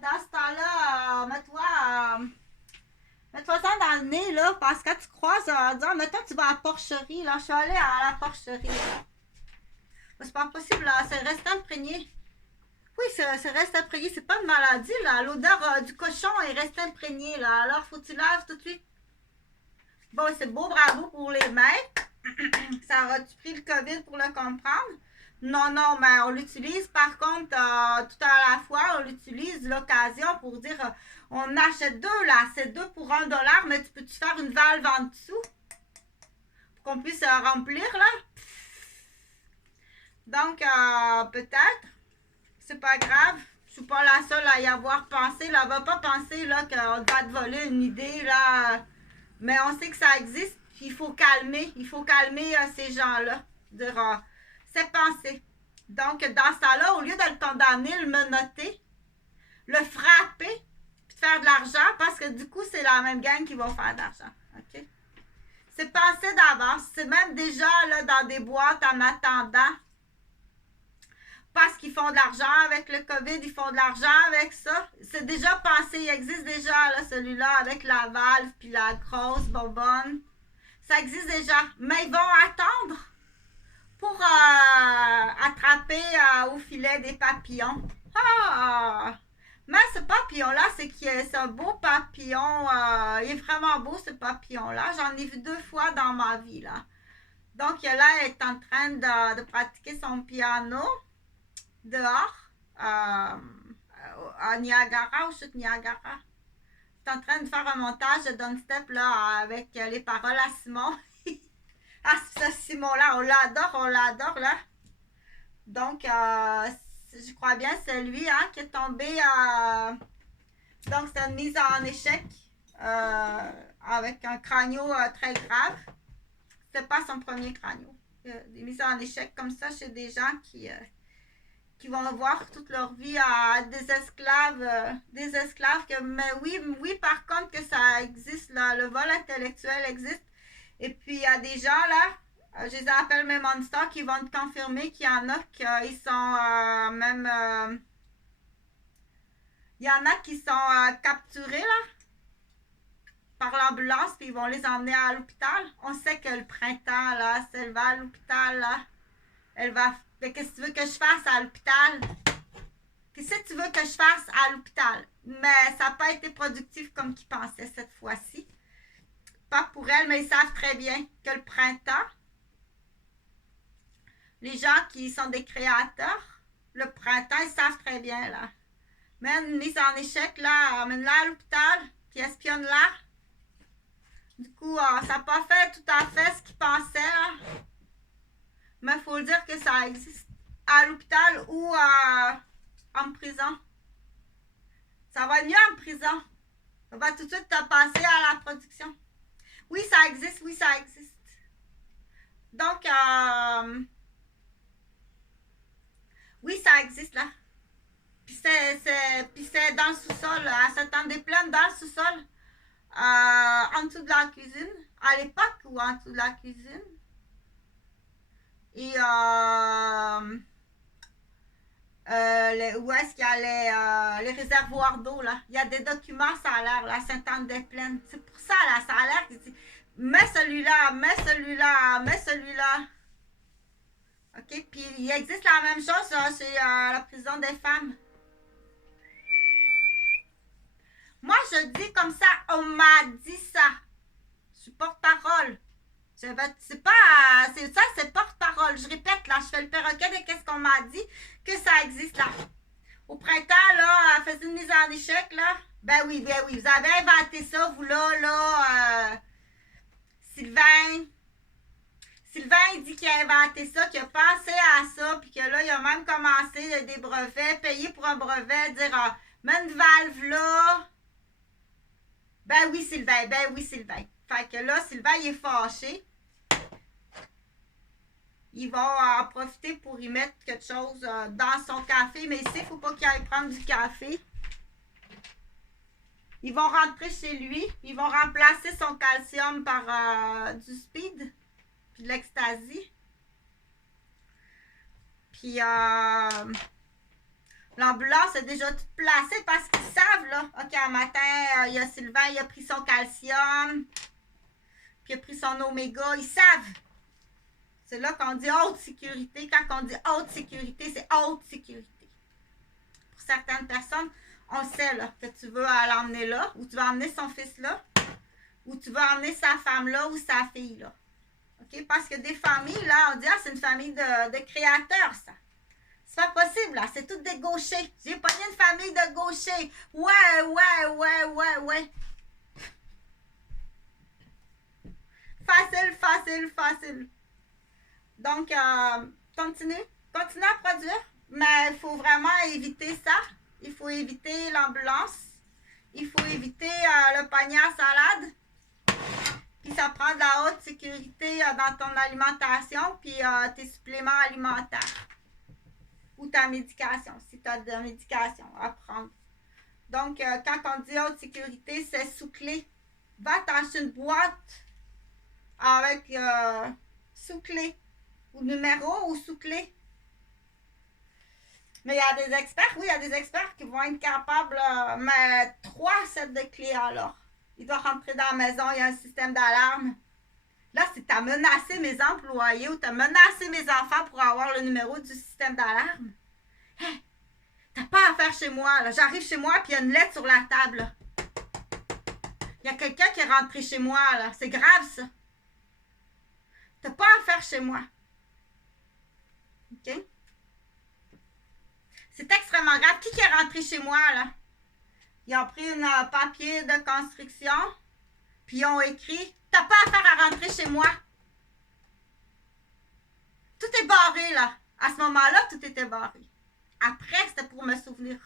dans ce temps-là, mets-toi ça dans le nez, là, parce que quand tu croises, disons, mettons, tu vas à la porcherie, là. Je suis allée à la porcherie, là. C'est pas possible, là. C'est reste imprégné. Oui, c'est reste imprégné. C'est pas une maladie, là. L'odeur du cochon est reste imprégnée, là. Alors, faut que tu laves tout de suite. Bon, c'est beau, bravo pour les maîtres. Ça a-tu pris le COVID pour le comprendre? Non, non, mais on l'utilise par contre tout à la fois, on l'utilise l'occasion pour dire on achète deux là, c'est deux pour $1, mais tu peux-tu faire une valve en dessous pour qu'on puisse remplir là? Donc, peut-être, c'est pas grave, je suis pas la seule à y avoir pensé, là, va pas penser là qu'on va te voler une idée là, mais on sait que ça existe, il faut calmer ces gens-là, dire c'est pensé. Donc, dans ce temps-là, au lieu de le condamner, le menotter, le frapper, puis de faire de l'argent, parce que du coup, c'est la même gang qui va faire de l'argent. OK? C'est pensé d'avance. C'est même déjà là, dans des boîtes en attendant. Parce qu'ils font de l'argent avec le COVID, ils font de l'argent avec ça. C'est déjà pensé. Il existe déjà là, celui-là avec la valve puis la grosse bonbonne. Ça existe déjà. Mais ils vont attendre pour attraper au filet des papillons. Ah! Mais ce papillon-là, c'est un beau papillon. Il est vraiment beau, ce papillon-là. J'en ai vu 2 fois dans ma vie, là. Donc, là, elle est en train de pratiquer son piano dehors, à Niagara, au chute Niagara. Elle est en train de faire un montage de Don't là, avec les paroles à Simon. Ah, ce Simon-là, on l'adore, là. Donc, je crois bien c'est lui hein, qui est tombé. Donc, c'est une mise en échec avec un crânio très grave. C'était pas son premier crânio. Des mises en échec comme ça chez des gens qui vont voir toute leur vie à des esclaves. Mais oui, par contre, que ça existe, là, le vol intellectuel existe. Et puis, il y a des gens, là, je les appelle mes monsters, qui vont te confirmer qu'il y en a qui sont même... il y en a qui sont capturés, là, par l'ambulance, puis ils vont les emmener à l'hôpital. On sait que le printemps, là, si elle va à l'hôpital, là, elle va... Mais qu'est-ce que tu veux que je fasse à l'hôpital? Qu'est-ce que tu veux que je fasse à l'hôpital? Mais ça n'a pas été productif comme qu'ils pensaient cette fois-ci. Pas pour elle, mais ils savent très bien que le printemps, les gens qui sont des créateurs, le printemps, ils savent très bien, là. Mais une mise en échec, là, emmène-la à l'hôpital, puis espionne-la. Du coup, ça n'a pas fait tout à fait ce qu'ils pensaient, là. Mais il faut le dire que ça existe à l'hôpital ou en prison. Ça va être mieux en prison. Ça va tout de suite te passer à la production. Oui, ça existe, oui, ça existe. Donc, oui, ça existe, là. Puis c'est dans le sous-sol, à Saint-Anne-des-Plaines, dans le sous-sol, en dessous de la cuisine, à l'époque ou en dessous de la cuisine. Et où est-ce qu'il y a les réservoirs d'eau, là. Il y a des documents, ça a l'air, là, Saint-Anne-des-Plaines. C'est pour ça, là, ça a l'air que mets celui-là, mets celui-là, mets celui-là. OK? Puis il existe la même chose chez la prison des femmes. Moi, je dis comme ça, on m'a dit ça. Je suis porte-parole. C'est pas. C'est ça, c'est porte-parole. Je répète, là, je fais le perroquet de qu'est-ce qu'on m'a dit, que ça existe, là. Au printemps, là, faisait une mise en échec, là. Ben oui, vous avez inventé ça, vous, là, Sylvain. Sylvain, il dit qu'il a inventé ça, qu'il a pensé à ça, puis que là, il a même commencé des brevets, payé pour un brevet, dire, mets une valve là. Ben oui, Sylvain. Fait que là, Sylvain, il est fâché. Ils vont en profiter pour y mettre quelque chose dans son café, mais ici, il ne faut pas qu'il aille prendre du café. Ils vont rentrer chez lui, ils vont remplacer son calcium par du speed, puis de l'ecstasy. Puis, L'ambulance est déjà toute placée parce qu'ils savent, là. OK, un matin, il y a Sylvain, il a pris son calcium, puis il a pris son oméga. Ils savent. C'est là qu'on dit haute sécurité. Quand on dit haute sécurité, c'est haute sécurité. Pour certaines personnes, on sait là, que tu veux l'emmener là, ou tu veux emmener son fils là, ou tu veux emmener sa femme là ou sa fille là. OK? Parce que des familles, là, on dit, ah, c'est une famille de créateurs, ça. C'est pas possible, là. C'est toutes des gauchers. J'ai pogné une famille de gauchers. Ouais. Facile. Donc, continue à produire, mais il faut vraiment éviter ça. Il faut éviter l'ambulance. Il faut éviter le panier à salade. Puis ça prend de la haute sécurité dans ton alimentation, puis tes suppléments alimentaires. Ou ta médication, si tu as de la médication à prendre. Donc, quand on dit haute sécurité, c'est sous clé. Va t'acheter une boîte avec sous clé. Ou numéro ou sous clé. Mais il y a des experts, oui, il y a des experts qui vont être capables, mais 3 sets de clés alors. Il doit rentrer dans la maison, il y a un système d'alarme. Là, si tu as menacé mes employés ou tu as menacé mes enfants pour avoir le numéro du système d'alarme, hey, t'as pas à faire chez moi. Là. J'arrive chez moi puis il y a une lettre sur la table. Il y a quelqu'un qui est rentré chez moi. Là. C'est grave, ça. T'as pas à faire chez moi. OK? C'est extrêmement grave. Qui est rentré chez moi, là? Ils ont pris un papier de construction, puis ils ont écrit « T'as pas affaire à rentrer chez moi. » Tout est barré, là. À ce moment-là, tout était barré. Après, c'était pour me souvenir.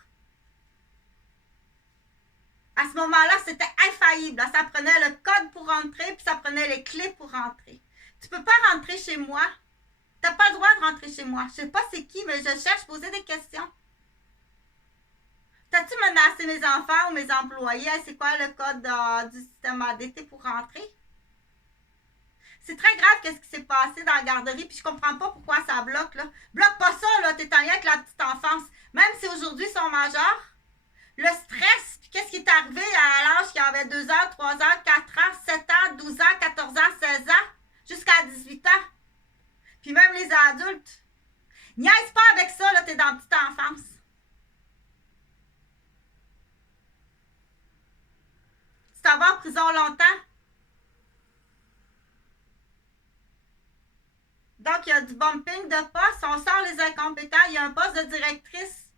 À ce moment-là, c'était infaillible. Ça prenait le code pour rentrer, puis ça prenait les clés pour rentrer. Tu peux pas rentrer chez moi. T'as pas le droit de rentrer chez moi. Je sais pas c'est qui, mais je cherche à poser des questions. T'as-tu menacé mes enfants ou mes employés? C'est quoi le code du système ADT pour rentrer? C'est très grave qu'est-ce qui s'est passé dans la garderie, puis je comprends pas pourquoi ça bloque, là. Bloque pas ça, là, t'es en lien avec la petite enfance. Même si aujourd'hui ils sont majeurs, le stress, puis qu'est-ce qui est arrivé à l'âge qu'il y avait 2 ans, 3 ans, 4 ans, 7 ans, 12 ans, 14 ans, 16 ans, jusqu'à 18 ans. Puis même les adultes. Niaise pas avec ça, là, t'es dans la petite enfance. Tu t'en vas en prison longtemps. Donc, il y a du bumping de poste. On sort les incompétents. Il y a un poste de directrice.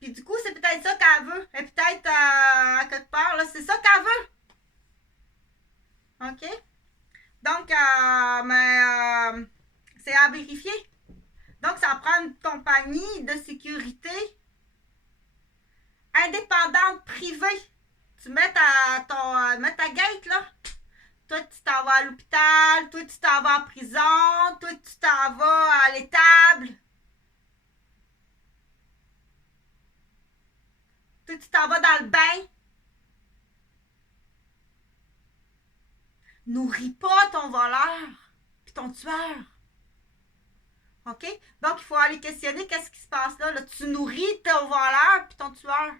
Puis du coup, c'est peut-être ça qu'elle veut. Et peut-être à quelque part, là, c'est ça qu'elle veut. OK? Donc, c'est à vérifier. Donc, ça prend une compagnie de sécurité indépendante, privée. Tu mets ta gate, là. Toi, tu t'en vas à l'hôpital. Toi, tu t'en vas en prison. Toi, tu t'en vas à l'étable. Toi, tu t'en vas dans le bain. Nourris pas ton voleur puis ton tueur. OK? Donc, il faut aller questionner qu'est-ce qui se passe là. Tu nourris ton voleur puis ton tueur.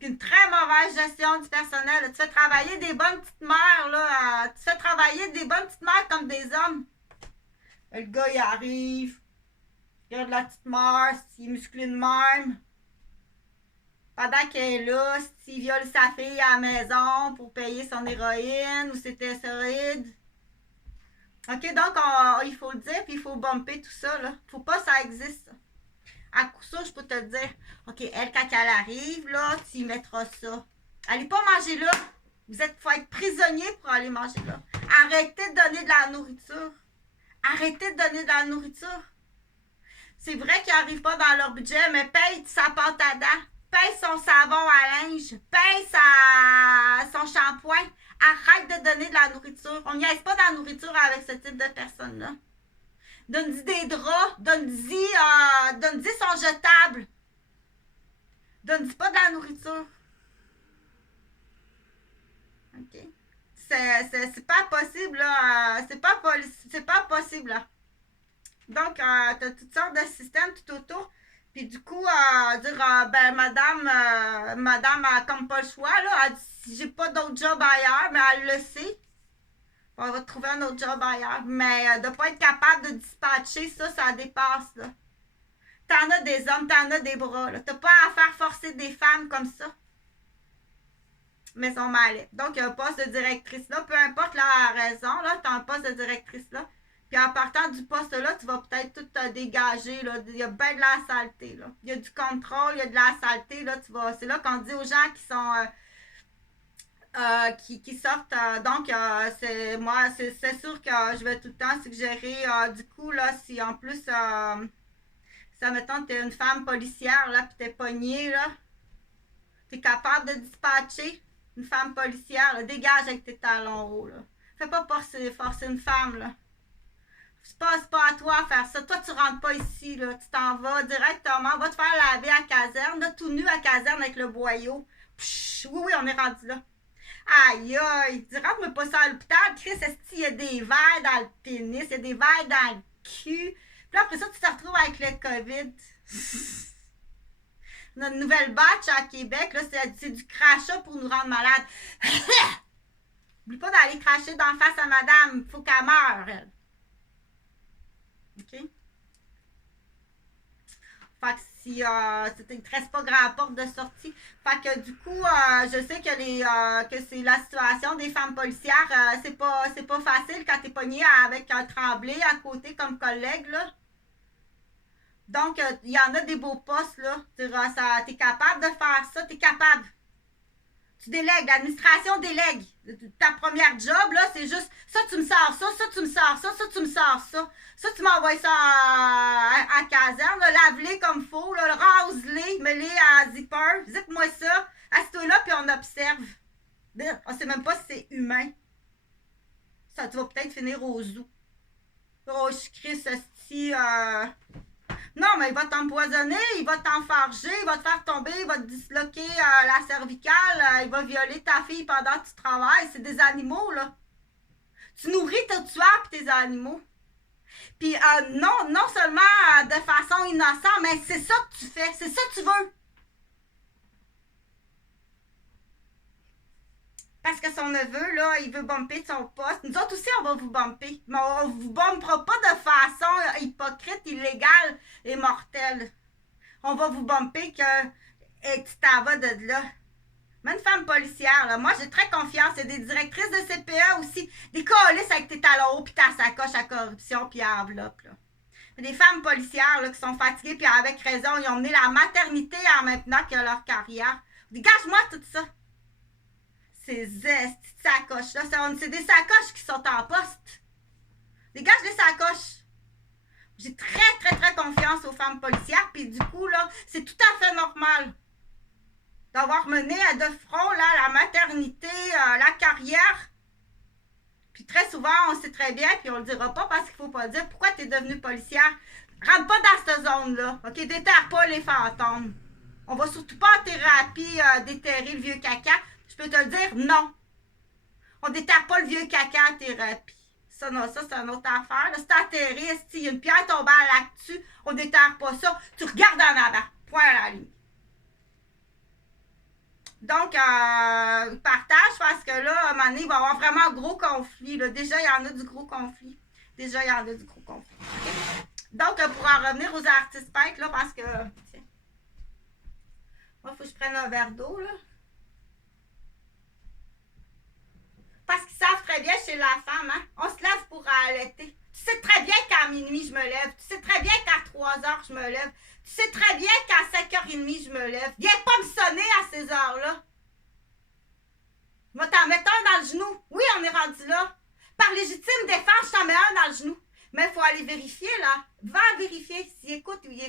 Une très mauvaise gestion du personnel. Là. Tu fais travailler des bonnes petites mères. Là, tu fais travailler des bonnes petites mères comme des hommes. Le gars, il arrive. Il regarde la petite mère. Il est musclé de même. Pendant qu'elle est là, s'il viole sa fille à la maison pour payer son héroïne ou ses stéroïdes. OK, donc il faut le dire, puis il faut bumper tout ça. Là. Faut pas que ça existe. À coup sûr, je peux te le dire. OK, elle, quand elle arrive, là, tu y mettras ça. Allez pas manger là. Faut être prisonnier pour aller manger là. Arrêtez de donner de la nourriture. Arrêtez de donner de la nourriture. C'est vrai qu'ils n'arrivent pas dans leur budget, mais paye sa pâte à dents. Paye son savon à linge, paye son shampoing. Arrête de donner de la nourriture. On n'y aise pas de la nourriture avec ce type de personnes-là. Donne-y des draps, donne-y son jetable. Donne-y pas de la nourriture. OK? C'est pas possible, là. C'est pas possible, là. Donc, tu as toutes sortes de systèmes tout autour. Puis du coup, dire, ben, madame a comme pas le choix, là. Elle dit, si j'ai pas d'autre job ailleurs, mais elle le sait. On va trouver un autre job ailleurs. Mais de pas être capable de dispatcher, ça dépasse, là. T'en as des hommes, t'en as des bras, là. T'as pas à faire forcer des femmes comme ça. Maison Mallet. Donc, il y a un poste de directrice là. Peu importe la raison, là, tu as un poste de directrice là. Puis en partant du poste là, tu vas peut-être tout te dégager. Là. Il y a bien de la saleté. Là. Il y a du contrôle, il y a de la saleté. Là, c'est là qu'on dit aux gens qui sont qui sortent. Donc, c'est sûr que je vais tout le temps suggérer. Du coup, là, si en plus, ça mettons, t'es une femme policière, là, puis t'es pognée, là, t'es capable de dispatcher une femme policière, là, dégage avec tes talons hauts, là. Fais pas forcer une femme, là. C'est pas à toi à faire ça. Toi, tu rentres pas ici, là. Tu t'en vas directement, va te faire laver à caserne, là, tout nu à caserne avec le boyau. Psh, oui, on est rendu là. Aïe, aïe. Dis, rentre-moi pas ça à l'hôpital. Chris, est-ce qu'il y a des verres dans le pénis, il y a des verres dans le cul. Puis après ça, tu te retrouves avec le COVID. Notre nouvelle batch à Québec, là, c'est du crachat pour nous rendre malades. N'oublie pas d'aller cracher d'en face à madame. Il faut qu'elle meure, elle. OK? Fait que si il te reste pas grand porte de sortie. Fait que du coup, je sais que c'est la situation des femmes policières, c'est pas facile quand t'es pogné avec un Tremblay à côté comme collègue, là. Donc, il y en a des beaux postes, là. T'es capable de faire ça, t'es capable. Tu délègues, l'administration délègue. Ta première job, là, c'est juste ça, tu me sors ça, ça, tu me sors ça, ça, tu me sors ça. Ça, tu m'envoies ça à caserne, lave-les comme il faut, rase-les, mets-les à zipper, zip-moi ça, assieds-toi là, puis on observe. On sait même pas si c'est humain. Ça, tu vas peut-être finir au zoo. Oh, je crie ceci, Non, mais il va t'empoisonner, il va t'enfarger, il va te faire tomber, il va te disloquer la cervicale, il va violer ta fille pendant que tu travailles. C'est des animaux, là. Tu nourris tes tueurs et tes animaux. Puis non seulement de façon innocente, mais c'est ça que tu fais, c'est ça que tu veux. Parce que son neveu, là, il veut bumper son poste. Nous autres aussi, on va vous bumper. Mais on vous bumpera pas de façon hypocrite, illégale et mortelle. On va vous bumper et tu t'en vas de là. Mais une femme policière, là, moi, j'ai très confiance. Il y a des directrices de CPE aussi. Des coalistes avec tes talons hauts puis ta sacoche à corruption puis à enveloppe, là. Des femmes policières là, qui sont fatiguées puis avec raison, ils ont mené la maternité en même temps que leur carrière. Dégage-moi tout ça. Ces sacoches-là, c'est des sacoches qui sont en poste. Dégage les sacoches. J'ai très, très, très confiance aux femmes policières, puis du coup, là, c'est tout à fait normal d'avoir mené à de front, là, la maternité, la carrière. Puis très souvent, on sait très bien, puis on le dira pas parce qu'il faut pas dire pourquoi tu es devenue policière. Rentre pas dans cette zone-là, OK? Déterre pas les fantômes. On va surtout pas en thérapie déterrer le vieux caca. Je peux te le dire, non. On déterre pas le vieux caca en thérapie. Ça, non, ça, c'est une autre affaire. Là, si t'atterris, s'il y a une pierre tombée à l'actu, on déterre pas ça. Tu regardes en avant. Point à la ligne. Donc, partage parce que là, à un moment donné, il va y avoir vraiment un gros conflit. Là. Déjà, il y en a du gros conflit. Okay? Donc, pour en revenir aux artistes peintres, là, parce que... Tiens. Moi, il faut que je prenne un verre d'eau, là. Parce qu'ils savent très bien chez la femme, hein? On se lève pour allaiter. Tu sais très bien qu'à minuit, je me lève. Tu sais très bien qu'à 3 heures, je me lève. Tu sais très bien qu'à 5h30, je me lève. Viens pas me sonner à ces heures-là. Je vais t'en mettre un dans le genou. Oui, on est rendu là. Par légitime défense, je t'en mets un dans le genou. Mais il faut aller vérifier, là. Va vérifier s'il écoute ou il écoute.